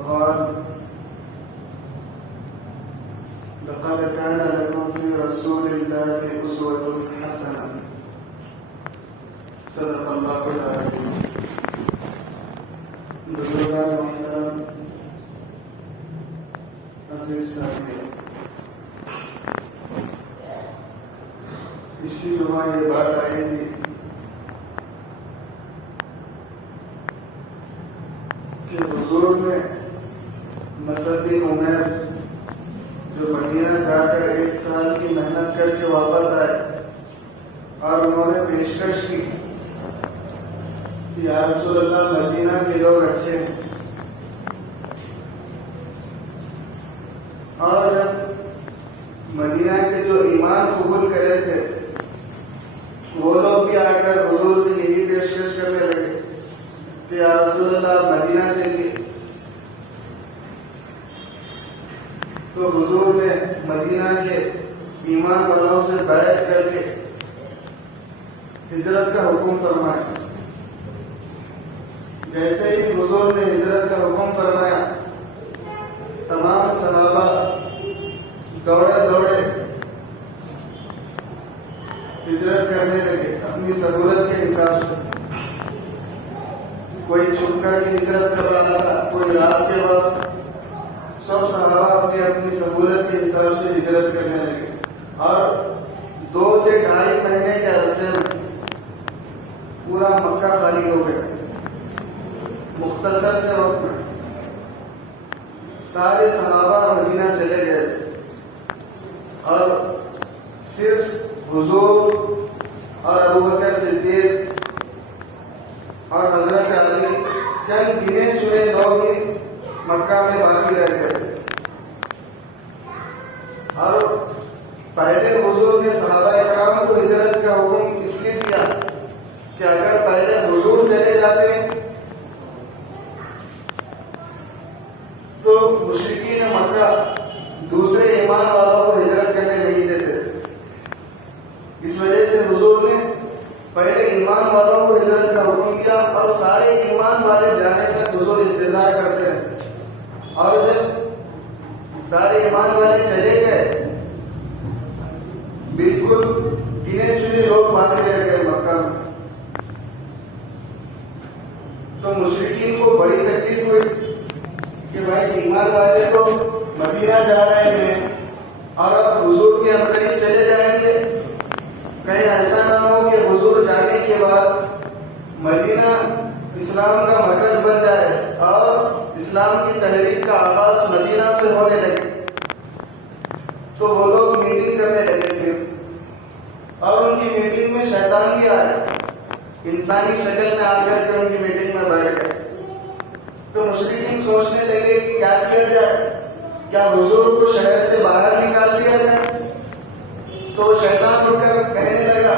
وقال لقد كان لكم في رسول الله أسوة حسنة صدق الله العظيم. بزرگان محترم عزیز ساتھیو، پچھلی جمعہ یہ بات آئی تھی کہ حضور نے مصعب بن عمیر جو مدینہ جا کر 1 سال کی محنت کر کے واپس آئے اور انہوں نے پیشکش کی کہ یا رسول اللہ مدینہ کے لوگ اچھے ہیں، اور جب مدینہ کے جو ایمان قبول کرے تھے وہ لوگ بھی آ کر حضور سے یہی پیشکش کرنے لگے کہ یا رسول اللہ مدینہ چلیے، تو حضور نے مدینہ کے ایمان والوں سے بیعت کر کے ہجرت کا حکم فرمایا۔ جیسے ہی حضور نے ہجرت کا حکم فرمایا، تمام صحابہ دوڑے دوڑے ہجرت کرنے لگے اپنی سہولت کے حساب سے۔ کوئی چھپ کر کے ہجرت کر رہا تھا، کوئی رات کے وقت، سب صحابہ اپنی اپنی سہولت کے حساب سے ہجرت کرنے لگے، اور 2 سے 2.5 مہینے کے عرصے میں پورا مکہ خالی ہو گیا۔ مختصر سے وقت میں سارے صحابہ مدینہ چلے گئے اور صرف حضور اور ابوبکر صدیق اور حضرت علی چند گنے چنے لوگ ہی مکہ میں باقی رہ گئے۔ اور پہلے حضور نے صحابہ کرام کو ہجرت کا حکم اس لیے دیا کہ اگر پہلے حضور چلے جاتے تو مشرکین مکہ دوسرے ایمان والوں کو ہجرت کرنے نہیں دیتے۔ اس وجہ سے حضور نے پہلے ایمان والوں کو ہجرت کا حکم دیا، اور سارے ایمان والے جانے تک حضور انتظار کرتے رہے، اور جب سارے ایمان والے چلے گئے بالکل گنے چنے لوگ باقی رہ گئے مکہ میں، تو مشرکین کو بڑی تکلیف ہوئی کہ بھائی ایمان والے تو مدینہ جا رہے ہیں اور اب حضور کے ہم قریب چلے جائیں گے، کہیں ایسا نہ ہو کہ حضور جانے کے بعد مدینہ اسلام کا مرکز بن جائے اور اسلام کی تحریک کا آغاز مدینہ سے ہونے لگے۔ تو وہ لوگ میٹنگ کرنے لگے تھے، اور ان کی میٹنگ میں شیطان بھی آئے، انسانی شکل میں آ کر کے ان کی میٹنگ میں بیٹھ گئے۔ تو مشرکین سوچنے لگے کہ کیا کیا جائے، کیا حضور کو شہر سے باہر نکال دیا جائے؟ تو شیطان اٹھ کر کہنے لگا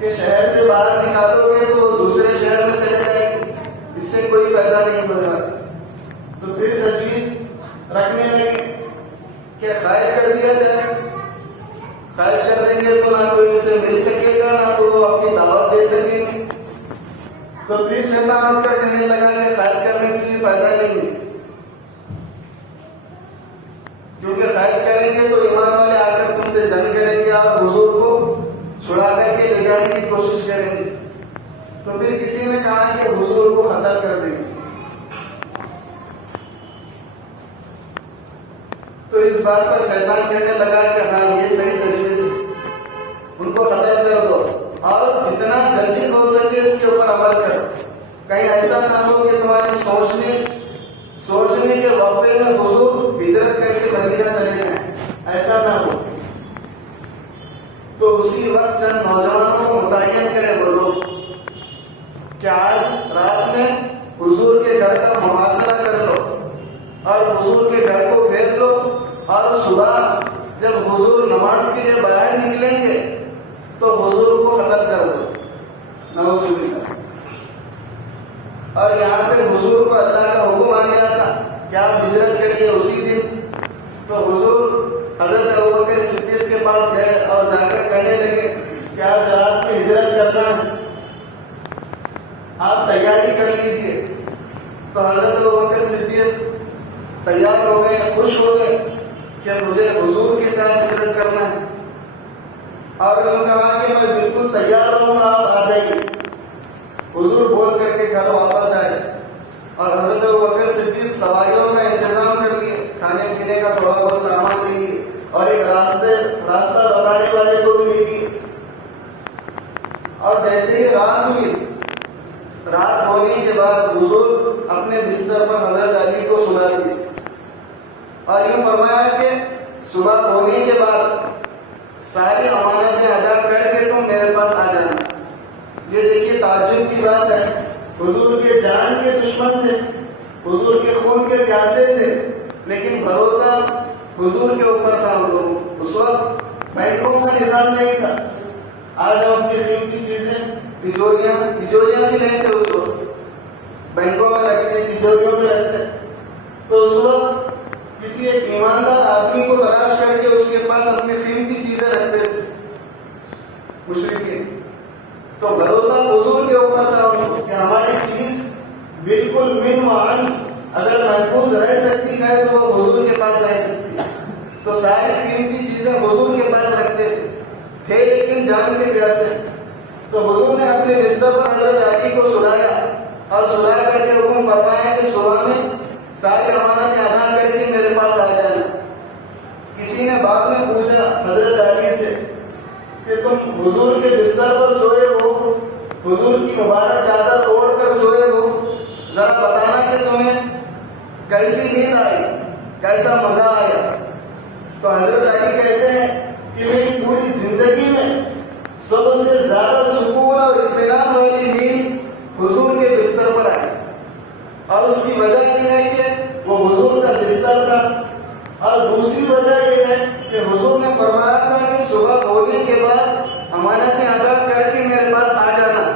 کہ شہر سے باہر نکالو گے تو دوسرے شہر میں چلے جائیں گے، اس سے کوئی فائدہ نہیں ہو رہا۔ تو پھر تجویز رکھنے لگے کہ قائد کر دیا جائے، قائد کر دیں گے تو نہ کوئی اسے مل سکے گا، نہ تو وہ اپنی دعوت دے سکیں گے۔ تو پھر شیطان اٹھ کر کہنے لگا کہ قائد کرنے سے بھی فائدہ نہیں ہے، کیونکہ قائد کریں گے تو ایمان والے آ کر تم سے جنگ کریں گے اور حضور کو چھڑا کر کے لے جانے کی کوشش کریں گے۔ تو پھر کسی نے کہا کہ حضور کو قتل کر دیں گے۔ تو اس بات پر شیطان کہنے لگا کہ ہاں یہ صحیح تجویز ہے، ان کو قتل کر دو اور جتنا جلدی ہو سکے اس کے اوپر عمل کرو، کہیں ایسا نہ ہو کہ تمہارے سوچنے کے وقفے میں حضور ہجرت کر کے مدینہ چلے جائیں، ایسا نہ ہو۔ تو اسی وقت چند نوجوانوں کو متعین کرے وہ لوگ کہ آج رات میں حضور کے گھر کا محاصرہ کر لو اور حضور کے گھر کو گھیر لو، اور صبح جب حضور نماز کے لیے باہر نکلیں گے تو حضور کو قتل کر دو، نعوذ باللہ۔ اور یہاں پہ حضور کو اللہ کا حکم آ گیا تھا کہ آپ ہجرت کریے اسی دن۔ تو حضور حضرت ابوبکر صدیق کے پاس گئے اور جا کر کہنے لگے کہ آج رات میں ہجرت کرنا ہے، آپ تیاری کر لیجئے۔ تو حضرت ابوبکر صدیق تیار ہو گئے, خوش ہو گئے کہ مجھے حضور کے ساتھ ہجرت کرنا ہے, اور انہوں نے کہا کہ میں بالکل تیار ہوں, آپ آ جائیے. حضور بول کر کے گھر واپس آئے, اور حضرت ابوبکر صدیق سواریوں کا انتظام کر لیے, کھانے پینے کا تھوڑا بہت سامان لے لیے, اور ایک راستہ بتانے والے کو بھی لے لیے. اور جیسے ہی رات ہوئی, رات ہونے کے بعد حضور اپنے بستر پر حضرت علی کو سلا دیے, اور یوں فرمایا کہ صبح ہونے کے بعد ساری امانتیں ادا کر کے تم میرے پاس آ جانا. یہ دیکھیے تعجب کی بات ہے, حضور کے جان کے دشمن تھے, حضور کے خون کے پیاسے تھے, لیکن بھروسہ حضور کے اوپر تھا. اس وقت بینکوں کا نظام نہیں تھا. آج ہم اپنی قیمتی چیزیں تجوریاں بھی نہیں تھے, اس وقت بینکوں میں رکھتے, تجوریوں میں رکھتے. تو اس وقت کسی ایک ایماندار آدمی کو تلاش کر کے اس کے پاس اپنی قیمتی چیزیں رکھتے تھے مشرکین. تو بھروسہ حضور کے اوپر تھا کہ ہماری چیز بالکل من وعن اگر محفوظ رہ سکتی ہے تو وہ حضور کے پاس رہ سکتی ہے. تو ساری قیمتی چیزیں حضور کے پاس رکھتے تھے لیکن جان کے پیاسے. تو حضور نے اپنے بستر پر حضرت علی کو سلایا, اور سلا کر کے حکم فرمایا کہ صبح میں ساری امانتیں ادا کر کے میرے پاس آ جانا. کسی نے بعد میں پوچھا حضرت علی سے کہ تم حضور کے بستر پر سوئے ہو, حضور کی مبارک چادر اوڑھ کر سوئے ہو, ذرا بتانا کہ تمہیں کیسی نیند آئی, کیسا مزہ آیا. تو حضرت علی کہتے ہیں کہ میری پوری زندگی میں سب سے زیادہ سکون اور اطمینان والی نیند حضور کے بستر پر آئی, اور اس کی وجہ یہ ہے کہ وہ حضور کا بستر تھا, اور دوسری وجہ یہ ہے کہ حضور نے فرمایا تھا کہ صبح ہونے کے بعد امانتیں ادا کر کے میرے پاس آ جانا.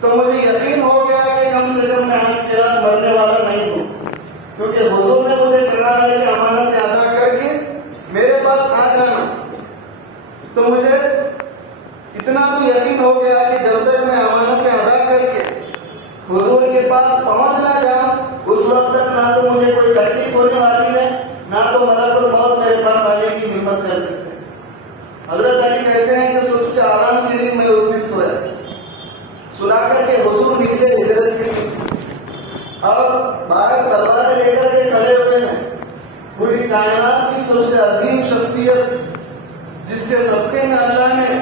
تو مجھے یقین ہو گیا کہ کم سے کم میں آج کے رات مرنے والا نہیں ہوں, کیونکہ حضور نے مجھے کہا ہے کہ امانتیں ادا کر کے میرے پاس آ جانا. تو مجھے اتنا تو یقین ہو گیا کہ جب تک میں امانتیں ادا کر کے حضور کے پاس پہنچ نہ جاؤں, اس وقت تک نہ تو مجھے کوئی تکلیف ہونے والی ہے, نہ تو ملک الموت میرے پاس آنے کی ہمت کر سکتے. حضرت علی کہتے ہیں کہ سب سے آرام کے لیے میں اس دن سویا, سلا کر کے حضور نکلے ہجرت کے لیے, اور 12 تلواریں لے کر کے کھڑے ہوئے ہیں. پوری کائنات کی سب سے عظیم شخصیت جس کے صدقے میں اللہ نے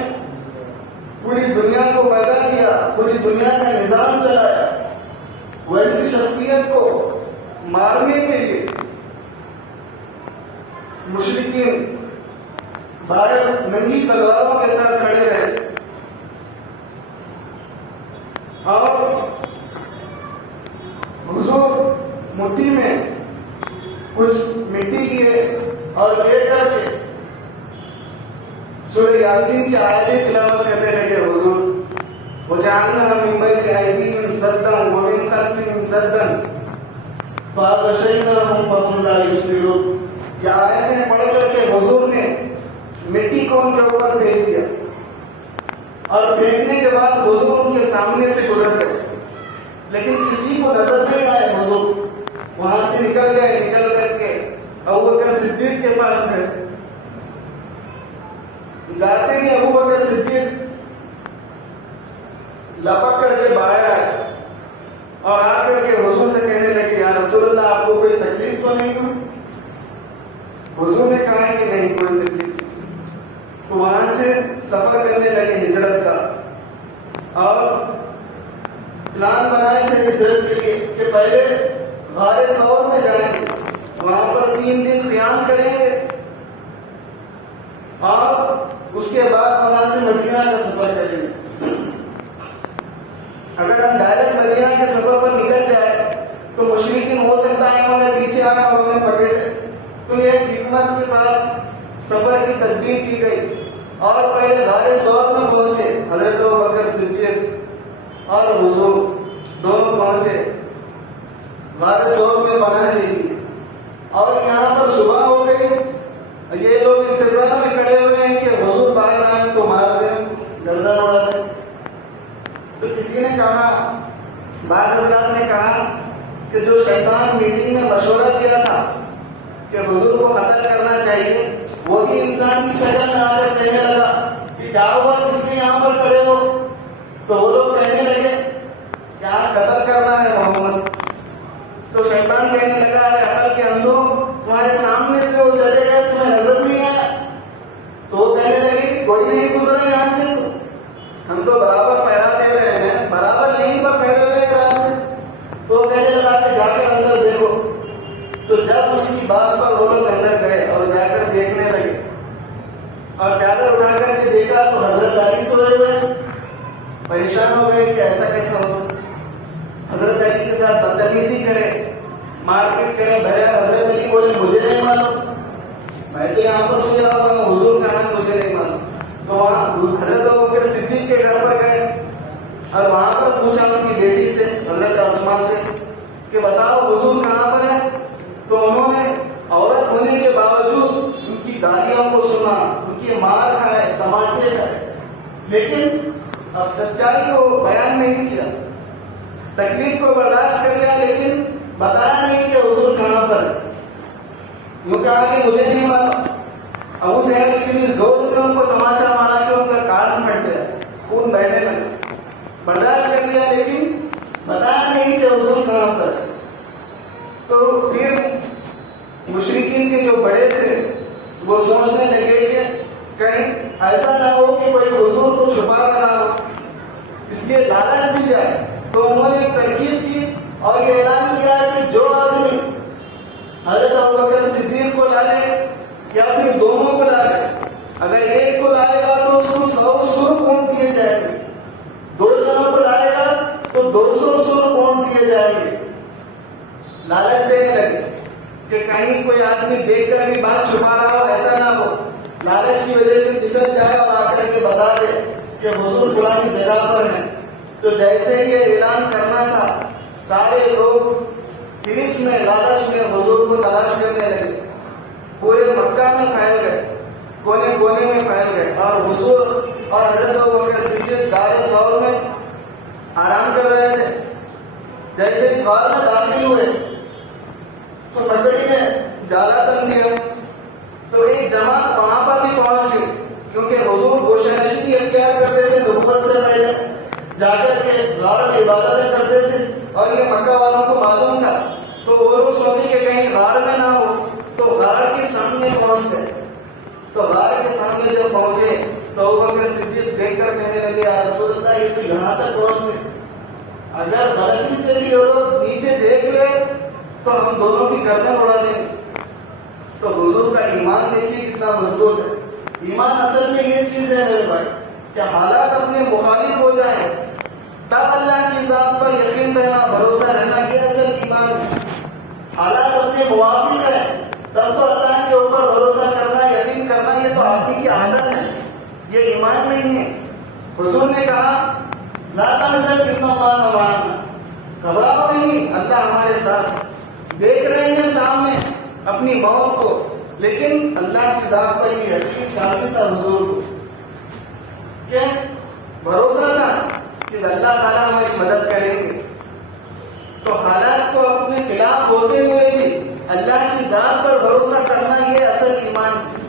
پوری دنیا کو پیدا کیا, پوری دنیا کا نظام چلایا, ویسی شخصیت کو مارنے کے لیے مشرکین باہر ننگی تلواروں کے ساتھ کھڑے رہے, اور حضور مٹھی میں کچھ مٹی کیے اور لے کر کے سورہ یاسین کی آیتیں تلاوت کرنے لگے. حضور وجعلنا من بين أيديهم سدا ومن خلفهم سدا فأغشيناهم فهم لا يبصرون. یہ آیتیں پڑھ کر کے حضور نے مٹی کو ان کے اوپر پھینک دیا, اور پھینکنے کے بعد حضور ان کے سامنے سے گزر گئے, لیکن کسی کو نظر نہیں آئے. حضور وہاں سے نکل گئے, نکل کر کے ابوبکر صدیق کے پاس گئے. جاتے ہی ابوبکر صدیق لپک کر کے باہر آئے, اور آ کر کے حضور سے کہنے لگے یا رسول اللہ آپ کو کوئی تکلیف تو نہیں ہوئی؟ حضور نے کہا کہ نہیں کوئی تکلیف. تو وہاں سے سفر کرنے لگے ہجرت کا, اور پلان بنائے تھے ہجرت کے لیے کہ پہلے غار ثور میں جائیں گے, وہاں پر 3 دن قیام کریں گے, اور اس کے بعد وہاں سے مدینہ کا سفر کریں گے. اگر ہم ڈائریکٹ مدینہ کے سفر پر نکل جائے تو مشرکین ہو سکتا ہے انہوں نے پیچھے آنا اور انہیں پکڑے. تو یہ حکمت کے ساتھ سفر کی تدبیر کی گئی, اور پہلے غار ثور میں پہنچے. حضرت ابوبکر صدیق اور حضور دونوں پہنچے, غار ثور میں پناہ لے لی, اور یہاں پر صبح ہو گئی. یہ لوگ انتظار میں کھڑے ہوئے ہیں کہ حضور باہر آئے تو مار دیں, گردن اڑا دیں. تو کسی نے کہا, بعض حضرات نے کہا کہ جو شیطان میٹنگ میں مشورہ دیا تھا کہ حضور کو قتل کرنا چاہیے، وہی انسان کی شکل میں آ کر کہنے لگا کہ کیا ہوا، کس لیے یہاں پر کھڑے ہو؟ تو وہ لوگ کہنے لگے کہ آج قتل کرنا ہے محمد۔ تو شیطان کہنے لگا ارے عقل کے اندھوں، تمہارے سامنے سے وہ چلے گئے، تمہیں نظر نہیں آیا؟ تو وہ کہنے لگے کہ کوئی نہیں گزرا یہاں سے، ہم تو برابر پہرا دے رہے ہیں، برابر یہیں پر کھڑے ہوئے راہ سے۔ تو کہنے لگا کہ جا کر اندر دیکھو۔ تو جب اس کی بات پر وہ لوگ اندر گئے اور جا کر دیکھنے لگے اور چادر اٹھا کر کے دیکھا تو حضرت علی سوئے ہوئے، پریشان ہو گئے کہ ایسا کیسا ہو سکتا، حضرت علی کے ساتھ بدتمیزی کرے، مار پیٹ کرے۔ بہرحال حضرت علی بولے مجھے نہیں معلوم، میں تو یہاں پر سویا ہوا ہوں، حضور کہاں ہے مجھے نہیں معلوم۔ تو وہاں حضرت ابوبکر صدیق کے گھر پر گئے اور وہاں پر پوچھا ان کی بیٹی سے، حضرت اسماء سے، کہ بتاؤ حضور کہاں پر ہے؟ تو انہوں نے عورت ہونے کے باوجود ان کی گالیوں کو سنا، ان کی مار کھائے، تماچے کھائے، لیکن اب سچائی کو بیان نہیں کیا، تکلیف کو برداشت کر لیا، لیکن بتایا نہیں کہ حضور کہاں پر ہے۔ یوں کہا کہ مجھے نہیں معلوم۔ ابو جہل اتنی زور سے ان کو تماچا مارا کہ ان کا کان پھٹ گیا، خون بہنے لگا، برداشت کر لیا لیکن بتایا نہیں کہ حضور کہاں پر ہے۔ تو پھر مشرکین کے جو بڑے تھے وہ سوچنے لگے کہ کہیں ایسا نہ ہو کہ کوئی حضور کو چھپا رہا ہو، اس لیے لالچ دی جائے۔ تو انہوں نے ایک ترکیب کی اور یہ اعلان کیا کہ جو آدمی حضرت ابوبکر صدیق کو لا لے یا پھر دونوں کو لا لے، اگر ایک کو لائے گا تو اس کو 100 سر اونٹ دیے جائیں گے، 2 جنوں کو لائے گا تو 200 سر اونٹ دیے جائیں گے۔ لالچ دینے لگے کہ کہیں کوئی آدمی دیکھ کر بھی بات چھپا رہا ہو، ایسا نہ ہو، لالچ کی وجہ سے پھسل جائے اور آ کر کے بتا دے کہ حضور فلانی جگہ پر ہیں۔ تو جیسے یہ اعلان کرنا تھا، سارے لوگ ترس میں، لالچ میں حضور کو تلاش کرنے لگے، پورے مکہ میں پھیل گئے، کونے کونے میں پھیل گئے، اور حضور اور حضرت ابوبکر صدیق غار ثور میں آرام کر رہے تھے۔ جیسے ہی غار میں داخل ہوئے تو مکڑی نے جالا تن دیا، تو ایک جماعت وہاں پر بھی پہنچ گئی، کیونکہ حضور گوشہ نشینی اختیار کرتے تھے نبوت سے پہلے، جا کر کے غار میں عبادتیں کرتے تھے اور یہ مکہ والوں کو معلوم تھا۔ تو وہ لوگ سوچے کہ کہیں غار میں نہ ہو، تو غار کے سامنے پہنچ گئے۔ تو غار کے سامنے جب پہنچے تو ابوبکر صدیق دیکھ کر کہنے لگے یا رسول اللہ یہ تو یہاں تک پہنچ گئے، اگر غلطی سے بھی وہ لوگ نیچے دیکھ لے تو ہم دونوں کی گردن اڑا دیں گے۔ تو حضور کا ایمان دیکھیے کتنا مضبوط ہے۔ ایمان اصل میں یہ چیز ہے میرے بھائی کہ حالات اپنے مخالف ہو جائیں تب اللہ کی ذات پر یقین رہنا، بھروسہ رہنا، یہ اصل ایمان ہے۔ حالات اپنے موافق ہیں تب تو اللہ کے اوپر بھروسہ کرنا، یقین کرنا، یہ تو آدمی کی عادت ہے، یہ ایمان نہیں ہے۔ حضور نے کہا لا تحزن ان اللہ معنا، گھبراؤ نہیں، اللہ ہمارے ساتھ۔ دیکھ رہے ہیں سامنے اپنی موت کو، لیکن اللہ کی ذات پر یہ یقین کافی تھا حضور کو، کہ بھروسہ تھا کہ اللہ تعالیٰ ہماری مدد کریں گے۔ تو حالات کو اپنے خلاف ہوتے ہوئے بھی اللہ کی ذات پر بھروسہ کرنا یہ اصل ایمان ہے۔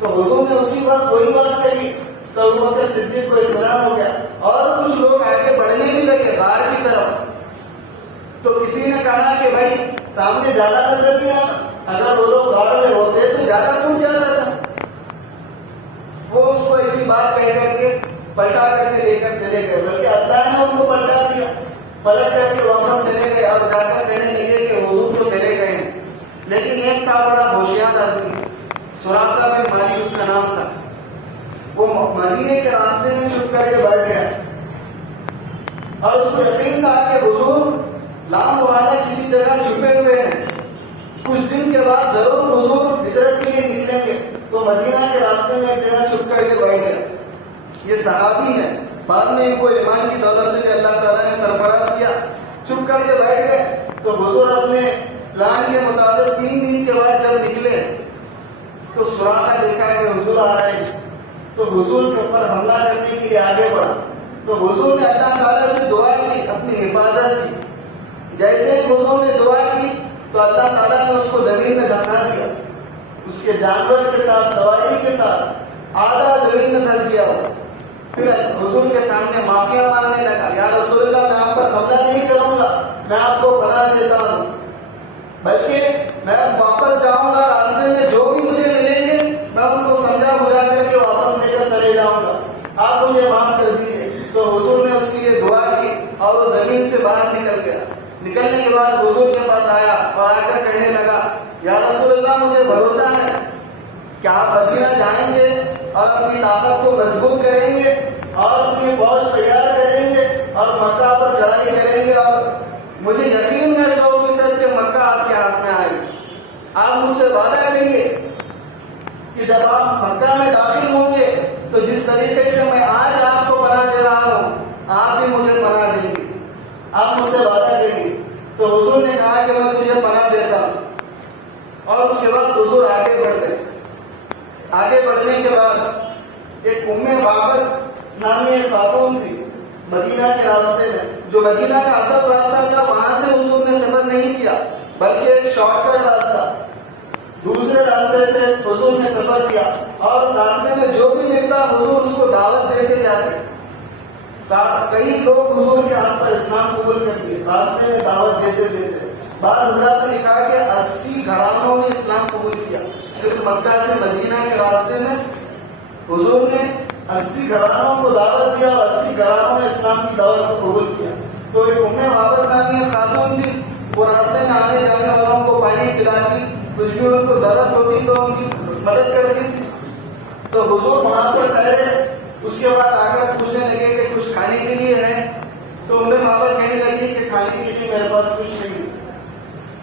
تو حضور نے اسی وقت وہی بات کہی تو ابوبکر صدیق کو اطمینان ہو گیا اور کچھ لوگ آگے بڑھنے بھی لگے غار کی طرف۔ تو کسی نے کہا کہ بھائی سامنے زیادہ نظر نہیں آتا، اگر وہ لوگ غار میں ہوتے تو زیادہ پھوٹ جاتا تھا۔ وہ اس کو ایسی بات کہہ کر کے پلٹا کر کے لے کر چلے گئے، بلکہ اللہ نے ان کو پلٹا دیا، پلٹ کر کے واپس چلے گئے اور جا کر کہنے لگے کہ حضور تو چلے گئے ہیں۔ لیکن ایک تھا بڑا ہوشیار آدمی، سراقہ بن مالک اس کا نام تھا، وہ مدینے کے راستے میں چھپ کر کے بیٹھ گیا اور اس کو یقین تھا کہ حضور لام والا کسی جگہ چھپے ہوئے ہیں، کچھ دن کے بعد ضرور حضور ہجرت کے لیے نکلیں گے۔ تو مدینہ کے راستے میں ایک جگہ چھپ کر کے بیٹھ گیا۔ یہ صحابی ہے، بعد میں ان کو ایمان کی دولت سے اللہ تعالیٰ نے سرفراز کیا، چھپ کر کے بیٹھ گئے۔ تو حضور اپنے پلان کے مطابق 3 دن کے بعد جب نکلے تو سراقہ دیکھا کہ حضور آ رہے ہیں، تو حضور کے اوپر حملہ کرنے کے لیے آگے بڑھا۔ تو حضور نے اللہ تعالیٰ سے دعا کی، اپنی حفاظت کی۔ جیسے حضور نے دعا کی تو اللہ تعالیٰ نے اس کو زمین میں دھسا دیا، اس کے جانور کے ساتھ، سواری کے ساتھ آدھا زمین میں دھس گیا۔ پھر حضور کے سامنے معافیا مانگنے لگا، یا رسول اللہ میں آپ پر حملہ نہیں کروں گا، میں آپ کو پناہ دیتا ہوں، بلکہ میں واپس جاؤں گا، راستے میں جو بھی مجھے ملیں گے میں ان کو سمجھا بجھا کر کے واپس لے کر چلے جاؤں گا، آپ مجھے معاف کر دیجیے۔ تو حضور نے اس کے لیے دعا کی اور وہ زمین سے باہر نکل گیا۔ نکلنے کے بعد حضور کے پاس آیا اور آ کر کہنے لگا، یا رسول اللہ مجھے بھروسہ ہے کہ آپ مدینہ جائیں گے اور اپنی طاقت کو مضبوط کریں گے اور اپنی فوج تیار کریں گے اور مکہ پر چڑھائی کریں گے، اور مجھے یقین ہے 100% کہ مکہ آپ کے ہاتھ میں آئے گی۔ آپ مجھ سے وعدہ کریے کہ جب آپ مکہ میں داخل ہوں گے تو جس طریقے سے میں آج آپ کو پناہ دے رہا ہوں آپ بھی مجھے پناہ دیں گے، آپ مجھ سے وعدہ کریے۔ تو حضور نے کہا کہ میں تجھے پناہ دیتا ہوں، اور اس کے بعد حضور آگے بڑھ گئے۔ آگے بڑھنے کے بعد ایک بابر نامی ایک خاتون تھی مدینہ کے راستے میں، جو مدینہ کا اصل راستہ تھا وہاں سے حضور نے سفر نہیں کیا بلکہ ایک شارٹ کٹ راستہ دوسرے راستے سے حضور نے سفر کیا، اور راستے میں جو بھی ملتا حضور اس کو دعوت دیتے جاتے۔ کئی لوگ حضور کے ہاتھ پر اسلام قبول کر لیے راستے میں دعوت دیتے دیتے۔ بعض حضرات نے کہا کہ 80 گھرانوں نے اسلام قبول کیا، صرف مکہ سے مدینہ کے راستے میں حضور نے 80 گھرانوں کو دعوت دیا اور 80 گھرانوں نے اسلام کی دعوت کو قبول کیا۔ تو ایک بابر نامی خاتون تھی، وہ راستے میں آنے جانے والوں کو پانی پلاتی، کچھ بھی ان کو ضرورت ہوتی تو ان کی مدد کرتی تھی۔ تو حضور وہاں پر ٹھہرے، اس کے پاس آ کر پوچھنے لگے کہ کچھ کھانے کے لیے ہے؟ تو بابر کہنے لگی کہ کھانے کے لیے میرے پاس کچھ نہیں۔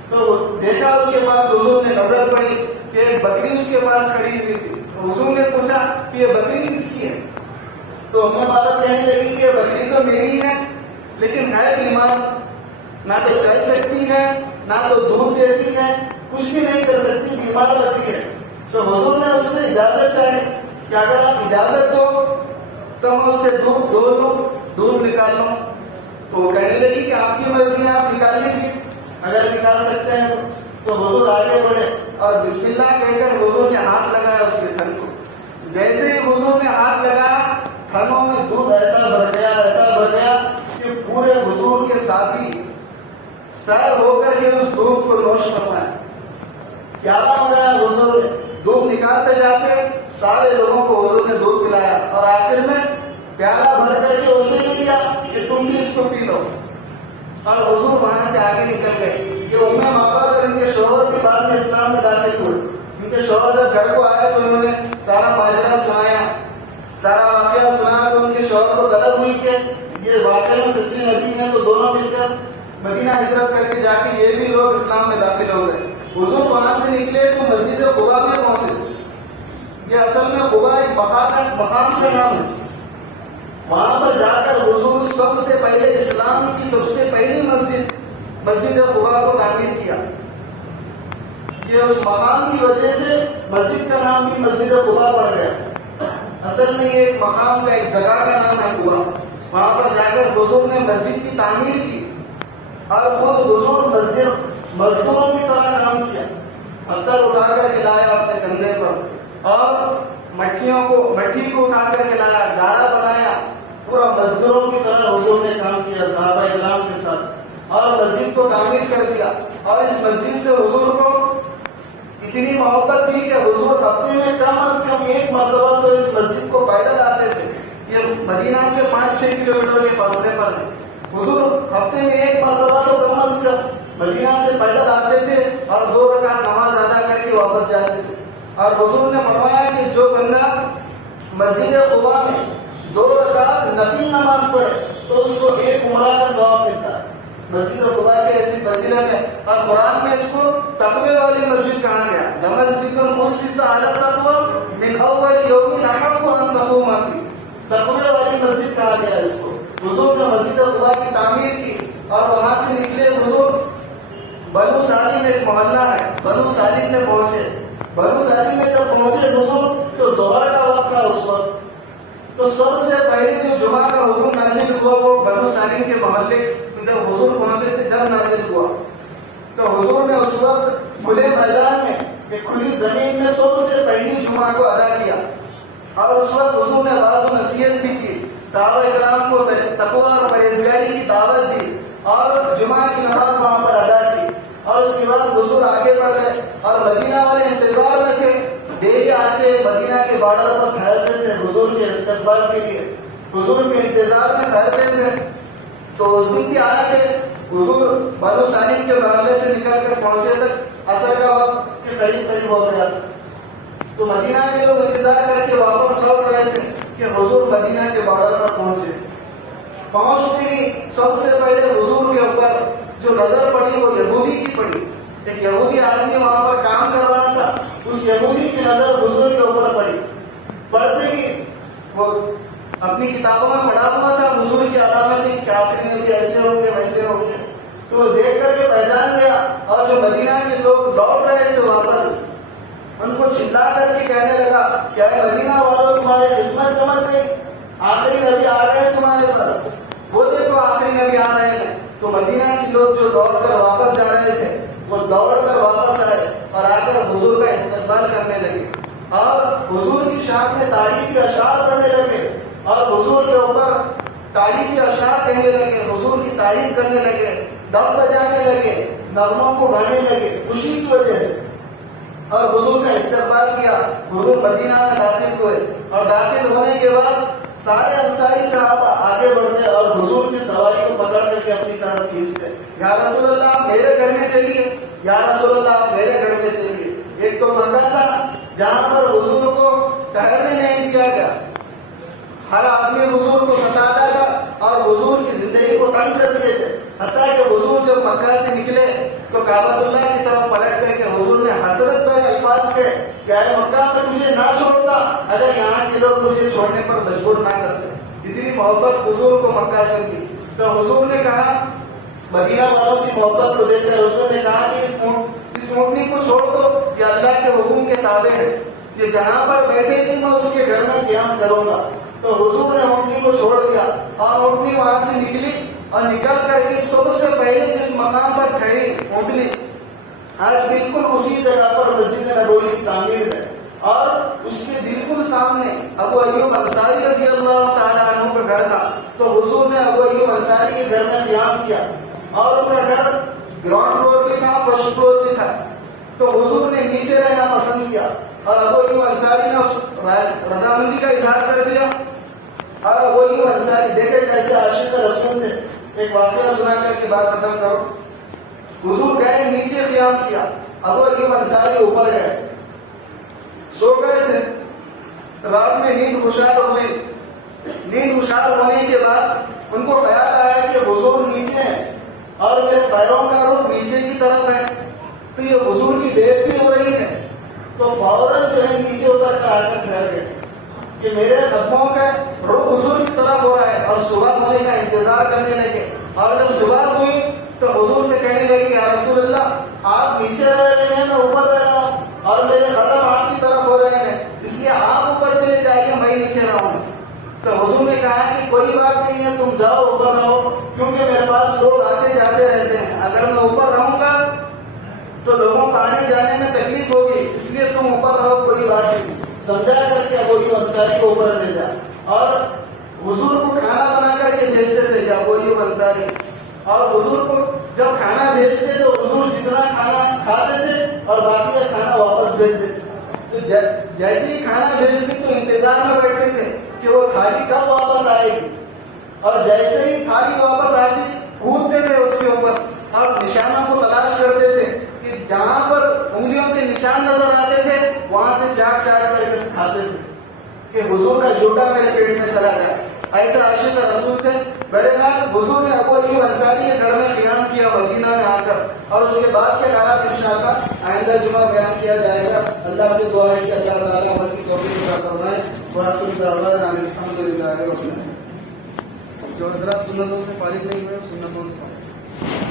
تو دیکھا اس کے پاس، حضور نے نظر پڑی کہ ایک بکری اس کے پاس کھڑی ہوئی تھی۔ حضور نے پوچھا کہ یہ بکری کس کی ہے؟ تو بابر کہنے لگی کہ بکری تو میری ہے لیکن ہے بیمار، نہ تو چل سکتی ہے نہ تو دودھ دیتی ہے، کچھ بھی نہیں کر سکتی، بیمار بکری ہے۔ تو حضور نے اس سے اجازت چاہی کہ اگر آپ اجازت دو تو میں اس سے دودھ نکال لوں۔ تو وہ کہنے لگی کہ آپ کی مرضی ہے، آپ نکال لیجیے اگر نکال سکتے ہیں۔ تو حضور آگے بڑھے اور بسم اللہ کہہ کر حضور نے ہاتھ لگایا اس کے تھن کو۔ جیسے ہی حضور نے ہاتھ لگایا تھنوں میں دودھ ایسا بھر گیا کہ پورے حضور کے ساتھی سیر ہو کر کے اس دودھ کو نوش فرمایا۔ پیالہ بنایا حضور نے، دودھ نکالتے جاتے سارے لوگوں کو حضور نے دودھ پلایا، اور آخر میں پیالہ بھر کر کے اسے بھی دیا کہ تم بھی اس کو پی لو، اور حضور وہاں سے آگے نکل گئے۔ یہ بابر اور ان کے شوہر بھی بعد میں اسلام میں داخل ہوئے۔ ان کے شوہر جب گھر کو آئے تو انہوں نے سارا ماجرا سنایا، سارا واقعہ سنا، تو ان کے شوہر کو طلب ہوئی کہ یہ واقعہ میں سچی نبی ہے، تو دونوں مل کر مدینہ ہجرت کر کے جا کے یہ بھی لوگ اسلام میں داخل ہو گئے۔ حضور وہاں سے نکلے تو مسجد قباء میں پہنچے۔ یہ اصل میں قباء ایک مقام کا نام ہے۔ وہاں پر جا کر حضور سب سے پہلے اسلام کی سب سے پہلی مسجد قباء کو تعمیر کیا۔ یہ اس مقام کی وجہ سے مسجد کا نام بھی مسجد قباء پڑ گیا۔ اصل میں یہ ایک مقام کا، ایک جگہ کا نام ہے قباء۔ وہاں پر جا کر حضور نے مسجد کی تعمیر کی اور خود حضور مزدوروں کی طرح کام کیا، پتھر اٹھا کر کے لایا اپنے کندھے پر، اور مٹھی کو اٹھا کر کے لایا، گاڑا بنایا، پورا مزدوروں کی طرح حضور نے کام کیا صحابہ اکرام کے ساتھ، اور مسجد کو تعمیر کر دیا۔ اور اس مسجد سے حضور کو اتنی محبت تھی کہ حضور ہفتے میں کم از کم ایک مرتبہ تو اس مسجد کو پیدل آتے تھے۔ یہ مدینہ سے 5-6 کلومیٹر کے فاصلے پر ہے۔ حضور ہفتے میں ایک مرتبہ تو کم از کم مدینہ سے پیدل آتے تھے اور 2 رکعت نماز ادا کر کے واپس جاتے تھے۔ اور حضور نے فرمایا کہ جو بندہ مسجد قباء میں 2 رکعت نفل نماز پڑھے تو اس کو 1 عمرہ کا ثواب ملتا ہے۔ مسجد قباء کی ایسی فضیلت ہے، اور قرآن میں اس کو تقوی والی مسجد کہا گیا۔ لمسجد اسست علی التقوی من اول یوم احق ان تقوم فیہ، تقوی والی مسجد کہا گیا اس کو۔ حضور نے مسجد قباء کی تعمیر کی اور وہاں سے نکلے حضور بنو سالم ایک محلہ ہے، بنو سالم میں پہنچے۔ بنو سالم میں جب پہنچے حضور تو ظہر کا وقت تھا اس وقت، تو سب سے پہلے جو جمعہ کا حکم نازل ہوا وہ بنو سالم کے محلے جب حضور پہنچے تھے جب نازل ہوا۔ تو وقت کھلے میدان میں ایک کھلی زمین میں سب سے پہلی جمعہ کو ادا کیا، اور اس وقت حضور نے واضح نصیحت بھی کی، صحابہ کرام کو تقویٰ اور پرہیزگاری کی دعوت دی اور جمعہ کی نماز وہاں پر ادا کی، اور اس کے بعد حضور آگے بڑھ گئے اور مدینہ والے انتظار میں تھے، ڈیلی آتے مدینہ کے بارڈر پر ٹھہرتے تھے حضور کے استقبال کے لیے، حضور کے انتظار میں ٹھہرتے تھے۔ تو اس دن بھی آئے تھے حضور بنو سالم کے محلے سے نکل کر پہنچے تک عصر کا وقت کے قریب ہو گیا تھا، تو مدینہ کے لوگ انتظار کر کے واپس لوٹ رہے تھے کہ حضور مدینہ کے بارڈر پر پہنچے۔ پہنچتے ہی سب سے پہلے حضور کے اوپر جو نظر پڑی وہ یہودی کی پڑی، ایک یہودی آدمی وہاں پر کام کر رہا تھا، اس یہودی کی نظر حضور کے اوپر پڑی۔ پڑھتے ہی وہ اپنی کتابوں میں پڑھا ہوا تھا حضور کی علامت کہ آخری نبی ایسے ہوں گے ویسے ہوں گے، تو وہ دیکھ کر کے پہچان گیا، اور جو مدینہ کے لوگ لوٹ رہے تھے واپس ان کو چلا کر کے کہنے لگا کہ اے مدینہ والوں تمہاری قسمت چمک گئی، آخری نبی آ رہے ہیں تمہارے پاس، وہ دیکھو آخری نبی آ رہے ہیں۔ تو مدینہ کے لوگ جو دوڑ کر واپس جا رہے تھے وہ دوڑ کر واپس آئے اور آ کر حضور کا استقبال کرنے لگے اور حضور کی شان میں تعریفی اشعار پڑھنے لگے اور حضور کے اوپر تعریفی اشعار کہنے لگے، حضور کی تعریف کرنے لگے، دف بجانے لگے، نغموں کو گانے لگے خوشی کی وجہ سے، اور حضور کا استقبال کیا۔ حضور مدینہ میں داخل ہوئے اور داخل ہونے کے بعد سارے انصاری صحابہ آگے بڑھتے اور حضور کی سواری کو پکڑ کر کے اپنی طرف کھینچتے، یا رسول اللہ آپ میرے گھر میں چلیے، یا رسول اللہ آپ میرے گھر میں چلیے۔ ایک تو مکہ تھا جہاں پر حضور کو ٹھہرنے نہیں دیا گیا، ہر آدمی حضور کو ستاتا تھا اور حضور کی زندگی کو تنگ کر دیے تھے، حتیٰ کہ حضور جب مکہ سے نکلے تو کعبۃ اللہ کی طرف پلٹ کر کے حضور نے حسرت پر الفاظ کے کہ اے مکہ میں تجھے نہ چھوڑتا اگر یہاں کے لوگ مجھے چھوڑنے پر مجبور نہ کرتے۔ اتنی محبت حضور کو مکہ سے تھی، تو حضور نے کہا مدینہ والوں کی محبت کو دیکھ کر حضور نے کہا کہ اس اونٹنی کو چھوڑ دو، یہ اللہ کے حکم کے تابع ہے، یہ جہاں پر بیٹھے تھی میں اس کے گھر میں قیام کروں گا۔ تو حضور نے اونٹنی کو چھوڑ دیا اور اونٹنی وہاں سے نکلی اور نکل کر کے سب سے پہلے جس مقام پر کھڑی اونٹنی آج بالکل اسی جگہ پر مسجد نبوی کی تعمیر ہے، اور اس کے بالکل سامنے ابو ایوب انصاری رضی اللہ تعالیٰ عنہ کا گھر تھا، تو حضور نے ابو ایوب انصاری کے گھر میں قیام کیا، اور ان کا گھر گراؤنڈ فلور بھی تھا، فرسٹ فلور بھی تھا، تو حضور نے نیچے رہنا پسند کیا، اور ابو ایوب انصاری نے رضامندی کا اظہار کر دیا۔ اور ابو ایوب انصاری دیکھے کیسے عاشق رسول تھے، ایک واقعہ سنا کر کے بات ختم کرو۔ حضور گئے نیچے قیام کیا، ابو ایوب انصاری اوپر گئے، سو گئے تھے، رات میں نیند خوشحال ہوئی، نیند خوشحال ہونے کے بعد ان کو خیال آیا کہ حضور نیچے ہیں اور میرے پیروں کا رخ نیچے کی طرف ہے، تو یہ حضور کی دیر بھی ہو رہی ہے، تو فوراً جو ہے نیچے اتر کر آ کر ٹھہر گئے کہ میرے قدموں کا رخ حضور کی طرف ہو رہا ہے، اور صبح ہونے کا انتظار کرنے لگے، اور جب صبح ہوئی تو حضور سے کہنے لگے یا رسول اللہ آپ نیچے رہ رہے ہیں میں اوپر رہ رہا ہوں، اور میرے قدم آپ کی طرف ہو رہے ہیں، اس لیے آپ اوپر چلے جائیے میں نیچے رہوں۔ تو حضور نے کہا کہ کوئی بات نہیں ہے تم جاؤ اوپر رہو، کیونکہ میرے پاس لوگ آتے جاتے رہتے ہیں، اگر میں اوپر رہوں گا تو لوگوں کو آنے جانے میں تکلیف ہوگی، اس لیے تم اوپر رہو کوئی بات نہیں، سمجھا کر کے ابو ایوب انصاری کو اوپر لے جا، اور حضور کو کھانا بنا کر کے بھیجتے تھے ابو ایوب انصاری، اور حضور کو جب کھانا بھیجتے تو حضور جتنا کھانا کھاتے تھے اور باقی کا کھانا واپس بھیجتے تھے، تو جیسے ہی کھانا بھیجتے تو انتظار میں بیٹھتے تھے کہ وہ تھالی کب واپس آئے گی، اور جیسے ہی تھالی واپس آتی کودتے تھے اس کے اوپر اور نشانوں کو تلاش کرتے تھے کہ جہاں پر انگلیوں کے نشان نظر آتے تھے وہاں سے چاٹ چاٹ کر کے کھاتے تھے کہ حضور کا جھوٹا میرے پیٹ میں چلا گیا، ایسا عاشق رسول تھے۔ بہرحال حضور نے ابو ایوب انصاری کے گھر میں قیام کیا مدینہ میں آ کر، اور اس کے بعد کے حالات انشاءاللہ آئندہ جمعہ بیان کیا جائے گا۔ اللہ سے دعا ہے کہ اللہ تعالیٰ عمل کی توفیق عطا فرمائے۔ وآخر دعوانا ان الحمدللہ رب العالمین۔ جو حضرات سنتوں سے فارغ نہیں ہوئے سنتوں سے